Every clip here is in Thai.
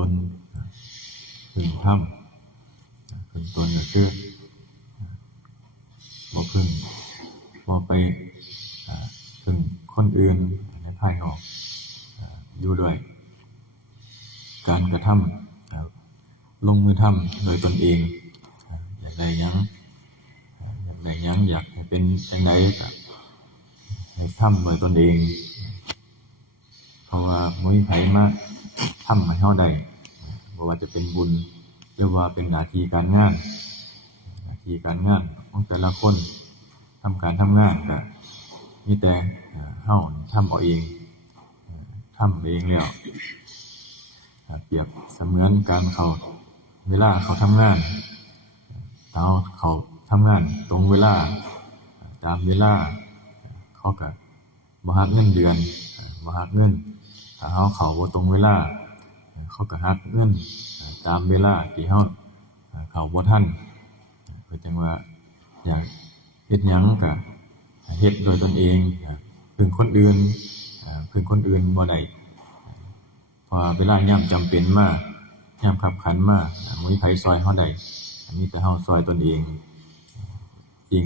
ตนพึ่งธรรมพึ่งตนก็คือบ่พึ่งบ่ไปพึ่งคนอื่นในภายนอกอยู่ด้วยการกระทำลงมือทำโดยตนเองอยากได้หยังอยากให้เป็นจังไดก็ให้ทำโดยตนเองเพราะว่าบ่มีไผมาทำให้เฮาได้บ่ว่าจะเป็นบุญหรือว่าเป็นหน้าที่การงานของแต่ละคนทำการทำงานก็มีแต่เฮาทำเอาเองแล้วเปรียบเสมือนการเวลาเขาทำงานเขาทำงานตรงเวลาตามเวลาเขาก็บ่หักเงินเดือนบ่หักเงินถ้าเขาบ่ตรงเวลาเขาก็หักเงินตามเวลาที่เขาบ่ทันก็จังว่าอยากเฮ็ดหยังก็เฮ็ดโดยตนเองพึ่งคนอื่นบ่ได้พอเวลายามจำเป็นมายามขับขันมาบ่มีไผซอยเฮาได้มีแต่เฮาซอยตนเองจริง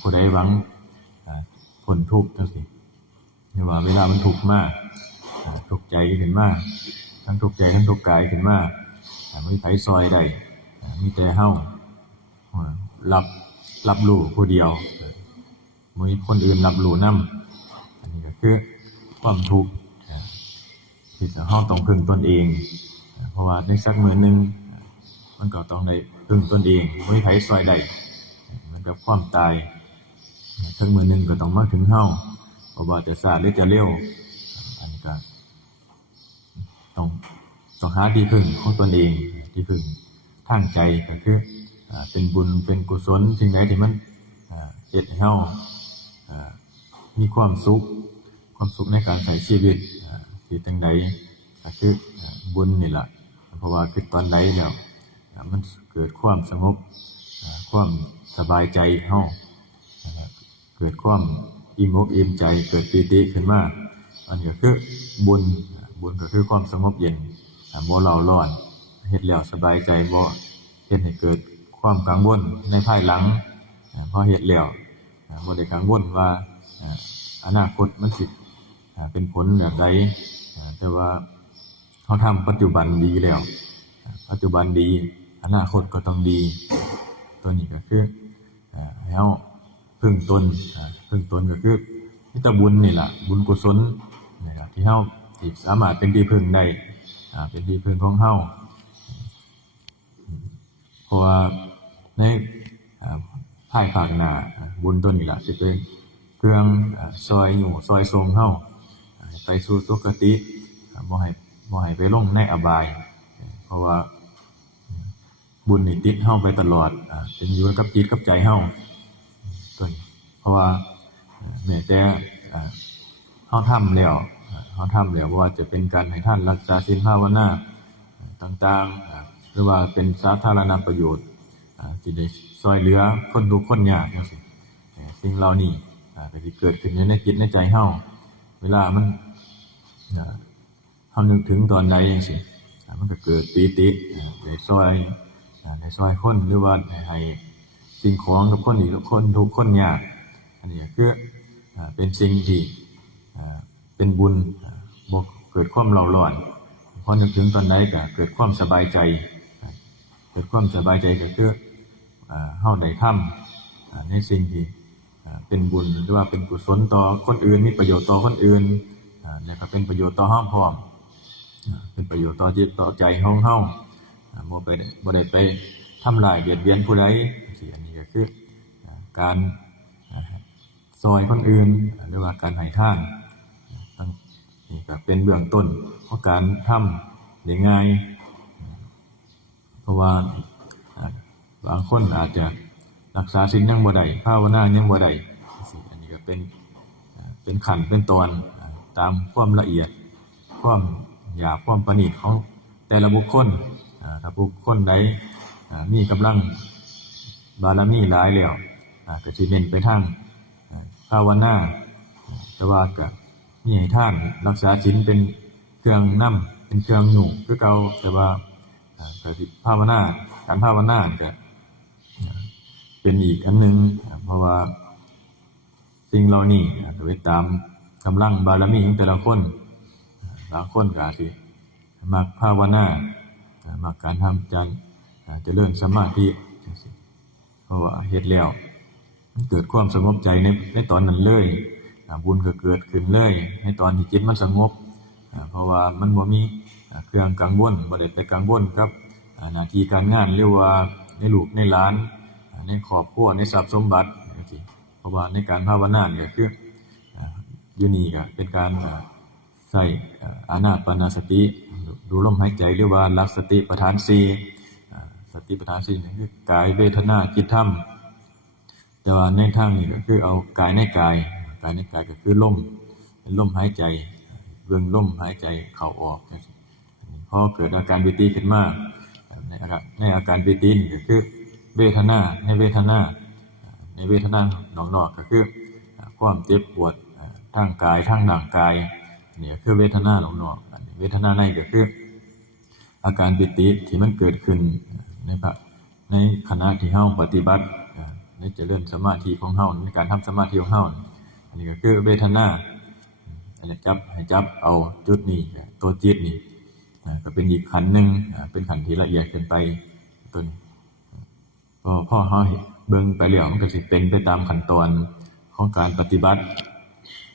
ผู้ใดหวังพ้นทุกข์จังซี่หรือว่าเวลามันทุกข์มากทุกข์ใจขึ้นมาทั้งทุกข์ใจทั้งทุกข์กายขึ้นมาบ่มีไผซอยได้มีแต่เฮารับรู้ผู้เดียวบ่มีคนอื่นรับรู้นำอันนี้ก็คือความทุกข์ที่เฮาต้องพึ่งตนเองเพราะว่าในสักมื้อนึงมันก็ต้องได้พึ่งตนเองบ่มีไผซอยได้เหมือนกับความตายสักมื้อนึงก็ต้องมาถึงเฮาบ่ว่าจะช้าหรือจะเร็วอันก็ต้องหาที่พึ่งของตนเองที่พึ่งทางใจก็คือเป็นบุญเป็นกุศลสิ่งใดที่มันเฮ็ดให้เฮามีความสุขในการใช้ชีวิตที่จังใดก็คือบุญนี่ล่ะเพราะว่าคือตอนใดแล้วมันเกิดความสงบความสบายใจเฮาเกิดความอิ่มอกอิ่มใจเกิดปีติขึ้นมาอันนี้ก็คือบุญก็คือความสงบเย็นบ่เร่าร้อนเฮ็ดแล้วสบายใจบ่เฮ็ดให้เกิดความกังวลในภายหลังพอเฮ็ดแล้วบ่ได้กังวลว่าอนาคตมันสิเป็นผลแบบใดแต่ว่าเฮาทำปัจจุบันดีแล้วปัจจุบันดีอนาคตก็ต้องดีตัวนี้ก็คือให้เฮาพึ่งตนก็คือมีแต่บุญนี่ล่ะบุญกุศลนี่ล่ะที่เฮาสิสามารถเป็นที่พึ่งได้เป็นที่พึ่งของเฮาเพราะว่าในภายภาคหน้าบุญตัวนี้ล่ะสิเป็นเครื่องซอยทรงเฮาไปสู่สุคติบ่ให้ไปลงในอบายเพราะว่าบุญนี่ติดเฮาไปตลอดเป็นอยู่กับจิตกับใจเฮาตัวนี้เพราะว่าแม้แต่เฮาทำแล้วบ่ว่าจะเป็นการให้ทานรักษาศีลภาวนาต่างๆหรือว่าเป็นสาธารณประโยชน์ที่ได้ช่วยเหลือคนทุกข์คนยากจังซี่สิ่งเหล่านี้ก็สิเกิดขึ้นในจิตในใจเฮาเวลามันเฮานึกถึงตอนใดจังซี่มันก็เกิดปีติได้ช่วยคนหรือว่าให้สิ่งของกับคนอีกคนทุกข์คนยากอันนี้ก็คือเป็นสิ่งที่เป็นบุญบ่เกิดความเร่าร้อนพอนึกถึงตอนใดก็เกิดความสบายใจก็คือเฮาได้ทำในสิ่งที่เป็นบุญหรือว่าเป็นกุศลต่อคนอื่นมีประโยชน์ต่อคนอื่นแล้วก็เป็นประโยชน์ต่อเฮาพร้อมเป็นประโยชน์ต่อจิตต่อใจของเฮาบ่ได้ไปทำลายเบียดเบียนผู้ใดอันนี้ก็คือการซอยคนอื่นหรือว่าการให้ทานนี่ก็เป็นเบื้องต้นของการทำได้ง่ายเพราะว่าบางคนอาจจะรักษาศีลยังบ่ได้ภาวนายังบ่ได้อันนี้ก็เป็นขั้นเป็นตอนตามความละเอียดความหยาบความประณีตของแต่ละบุคคลถ้าบุคคลใดมีกำลังบารมีหลายแล้วก็สิเน้นไปทางภาวนาแต่ว่าก็มีให้ทานรักษาศีลเป็นเครื่องนำ เป็นเครื่องอยู่คือเก่าแต่ว่าก็สิภาวนาการภาวนาก็เป็นอีกอันนึงเพราะว่าสิ่งเหล่านี้ก็ไปตามกำลังบารมีของแต่ละคนบางคนก็อาจสิมักภาวนามักการทำจันเจริญสมาธิเพราะว่าเฮ็ดแล้วมันเกิดความสงบใจในตอนนั้นเลยบุญก็เกิดขึ้นเลยในตอนที่จิตมันสงบเพราะว่ามันบ่มีเครื่องกังวลบ่ได้ไปกังวลกับหน้าที่การงานหรือว่าในลูกในหลานในครอบครัวในทรัพย์สมบัติจังซี่เพราะว่าในการภาวนาเนี่ยคืออยู่นี่ก็เป็นการใช้อานาปานสติดูลมหายใจหรือว่าหลักสติปัฏฐาน4สติปัฏฐาน4นี่คือกายเวทนาจิตธรรมแต่ว่าในทางนี้ก็คือเอากายในกายก็คือลมเป็นลมหายใจเบิ่งลมหายใจเข้าออกพอเกิดอาการปิติขึ้นมาในอาการปิตินี่ก็คือเวทนาในเวทนานอกก็คือความเจ็บปวดทางกายทางร่างกายนี่ก็คือเวทนานอกเวทนาในก็คืออาการปิติที่มันเกิดขึ้นในขณะที่เฮาปฏิบัติในเจริญสมาธิของเฮาในการทำสมาธิของเฮาอันนี้ก็คือเวทนาให้จับเอาจุดนี้ตัวจิตนี่ก็เป็นอีกขันธ์นึงเป็นขันธ์ที่ละเอียดขึ้นไปต้นพอเฮาเบิ่งไปแล้วมันก็สิเป็นไปตามขั้นตอนของการปฏิบัติ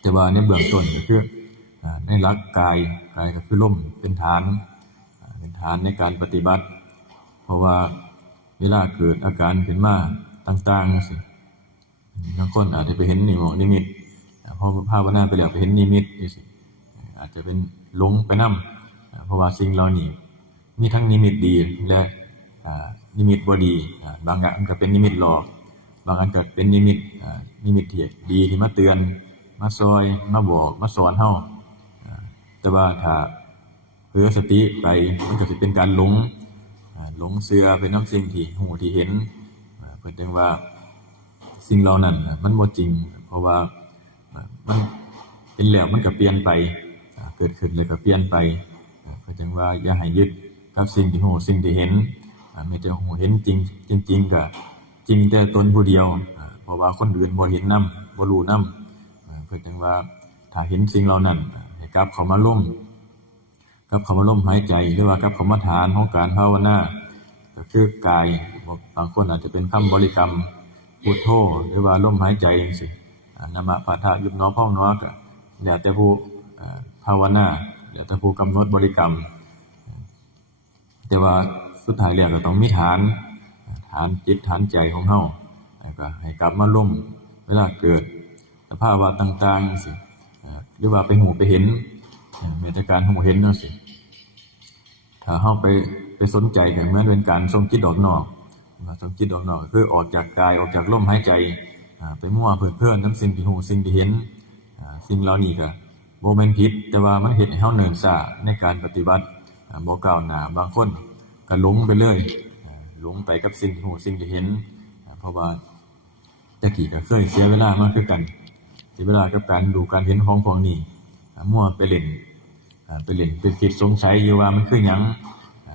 แต่ว่าในเบื้องต้นก็คือในหลักกายก็คือลมเป็นฐานในการปฏิบัติเพราะว่าเวลาเกิดอาการขึ้นมาต่างๆสิบางคนอาจจะไปเห็นนิมิตพอภาวนาไปแล้วไปเห็นนิมิตสิอาจจะเป็นหลงไปนำเพราะว่าสิ่งเหล่านี้มีทั้งนิมิตดีและนิมิตบ่ดีบางอันก็เป็นนิมิตหลอกบางอันก็เป็นนิมิตที่ดีที่มาเตือนมาซอยมาบอกมาสอนเฮาแต่ว่าถ้าเผลอสติไปมันก็สิเป็นการหลงเชื่อเป็นน้ำสิ่งที่หูที่เห็นเพิ่นจึงว่าสิ่งเหล่านั้นมันบ่จริงเพราะว่ามันเป็นแล้วมันก็เปลี่ยนไปเกิดขึ้นแล้วก็เปลี่ยนไปเพิ่นจึงว่าอย่าให้ยึดกับสิ่งที่หูสิ่งที่เห็นแม้แต่หูเห็นจริงก็จริงแต่ตนผู้เดียวเพราะว่าคนอื่นบ่เห็นนำบ่รู้นำเพิ่นจึงว่าถ้าเห็นสิ่งเหล่านั้นให้กลับเข้ามาลมหายใจหรือว่ากลับเข้ามาฐานของการภาวนาก็คือกายบางคนอาจจะเป็นคำบริกรรมพุทโธหรือว่าลมหายใจจังซี่นะมะปะทะยุบหนอพองหนอก็แล้วแต่ผู้ภาวนาแล้วแต่ผู้กำหนดบริกรรมแต่ว่าสุดท้ายแล้วก็ต้องมีฐานจิตฐานใจของเฮาก็ให้กลับมาลมเวลาเกิดสภาวะต่างๆจังซี่หรือว่าไปหูไปเห็นมีแต่การหูเห็นจังซี่ถ้าเฮาไปสนใจก็เหมือนเป็นการส่งจิตออกนอกคือออกจากกายออกจากลมหายใจไปมั่วเพลินทั้งสิ่งที่หูสิ่งที่เห็นสิ่งเหล่านี้ก็บ่แม่นผิดแต่ว่ามันเฮ็ดให้เฮาเนิ่นช้าในการปฏิบัติบ่ก้าวหน้าบางคนก็หลงไปเลยหลงไปกับสิ่งที่หูสิ่งที่เห็นเพราะว่าแต่กี้ก็เคยเสียเวลามาคือกันเสียเวลากับการดูการเห็นของพวกนี้มั่วไปเล่นเป็นคิดสงสัยอยู่ว่ามันคือหยัง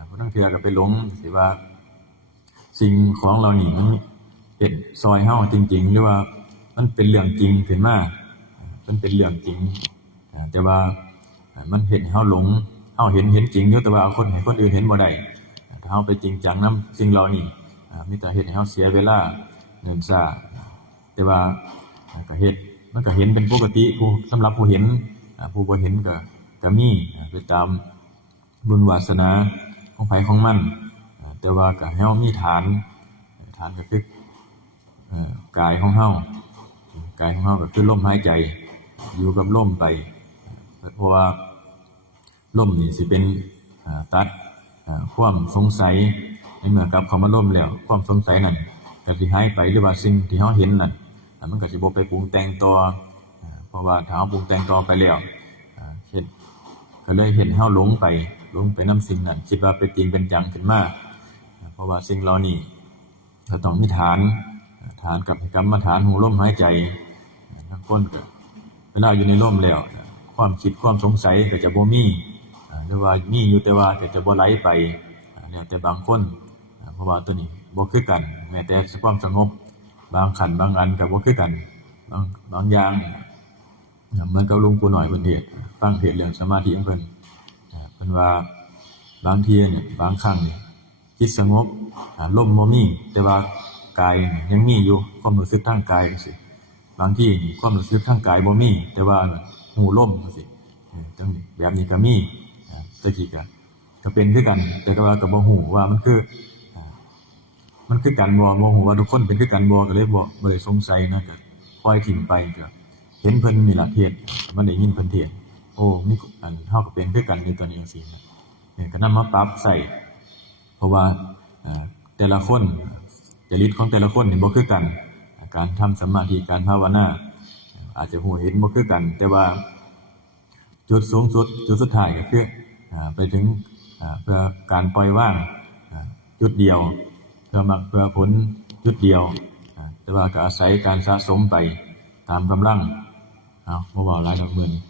บางเทื่อก็ไปหลงสิว่าสิ่งของเหล่านี้มันเป็นซอยเฮาจริงๆหรือว่ามันเป็นเรื่องจริงขึ้นมามันเป็นเรื่องจริงแต่ว่ามันเห็นเฮาหลงเฮาเห็นจริงอยู่แต่ว่าให้คนอื่นเห็นบ่ได้ถ้าเฮาไปจริงจังนำสิ่งเหล่านี้มีแต่เฮ็ดให้เฮาเสียเวลาเนิ่นช้าแต่ว่าก็เฮ็ดมันก็เห็นเป็นปกติผู้สำหรับผู้เห็นผู้บ่เห็นก็มีไปตามบุญวาสนาของไผของมันแต่ว่าก็ให้เฮามีฐานก็คือกายของเฮาก็คือลมหายใจอยู่กับลมไปเพราะว่าลมนี่สิเป็นตัดความสงสัยในเมื่อกลับเข้ามาลมแล้วความสงสัยนั้นก็สิหายไปหรือว่าสิ่งที่เฮาเห็นนั่นมันก็สิบ่ไปปรุงแต่งต่อเพราะว่าถ้าเฮาปรุงแต่งต่อไปแล้วก็เลยเห็นเฮาหลงไปนำสิ่งนั้นคิดว่าเป็นจริงเป็นจังขึ้นมาเพราะว่าสิ่งเหล่านี้ก็ต้องมีฐานกับกรรมฐานหูลมหายใจบางคนก็เวลาอยู่ในลมแล้วความคิดความสงสัยก็จะบ่มี หรือว่ามีอยู่แต่ว่าก็จะบ่ไหลไปแล้วแต่บางคนเพราะว่าตัวนี้บ่คือกันแม้แต่ความสงบบางขันบางอันก็บ่คือกันบางอย่างเหมือนกับหลวงปู่น้อยเพิ่นเทศน์ฟังเทศน์เรื่องสมาธิของเพิ่นเพิ่นว่าบางทีเนี่ยบางครั้งเนี่ยจิตสงบลมบ่มีแต่ว่ากายยังมีอยู่ความรู้สึกทางกายจังซี่บางทีนี่ความรู้สึกทางกายบ่มีแต่ว่าหูลมจังซี่จังนี้แบบนี้ก็มีตะกี้ก็เป็นคือกันแต่ก็ว่าก็บ่ฮู้ว่ามันคือกันบ่ฮู้ว่าทุกคนเป็นคือกันบ่ก็เลยบ่ได้สงสัยนะก็ปล่อยทิ้งไปก็เห็นเพิ่นนี่ล่ะเทศน์มันได้ยินเพิ่นเทศน์โอ้มีอันเฮาก็เป็นคือกันอยู่ตัวนี้จังซี่ก็นำมาปรับใช้เพราะว่าแต่ละคนจริตของแต่ละคนนี่บ่คือกันการทำสมาธิการภาวนาอาจจะฮู้เห็นบ่คือกันแต่ว่าจุดสูงสุดจุดสุดท้ายก็คือไปถึงเพื่อการปล่อยวางจุดเดียวเพื่อมรรคเพื่อผลจุดเดียวแต่ว่าก็อาศัยการสะสมไปตามกำลังบ่เว้าหลายดอกมื้อนี้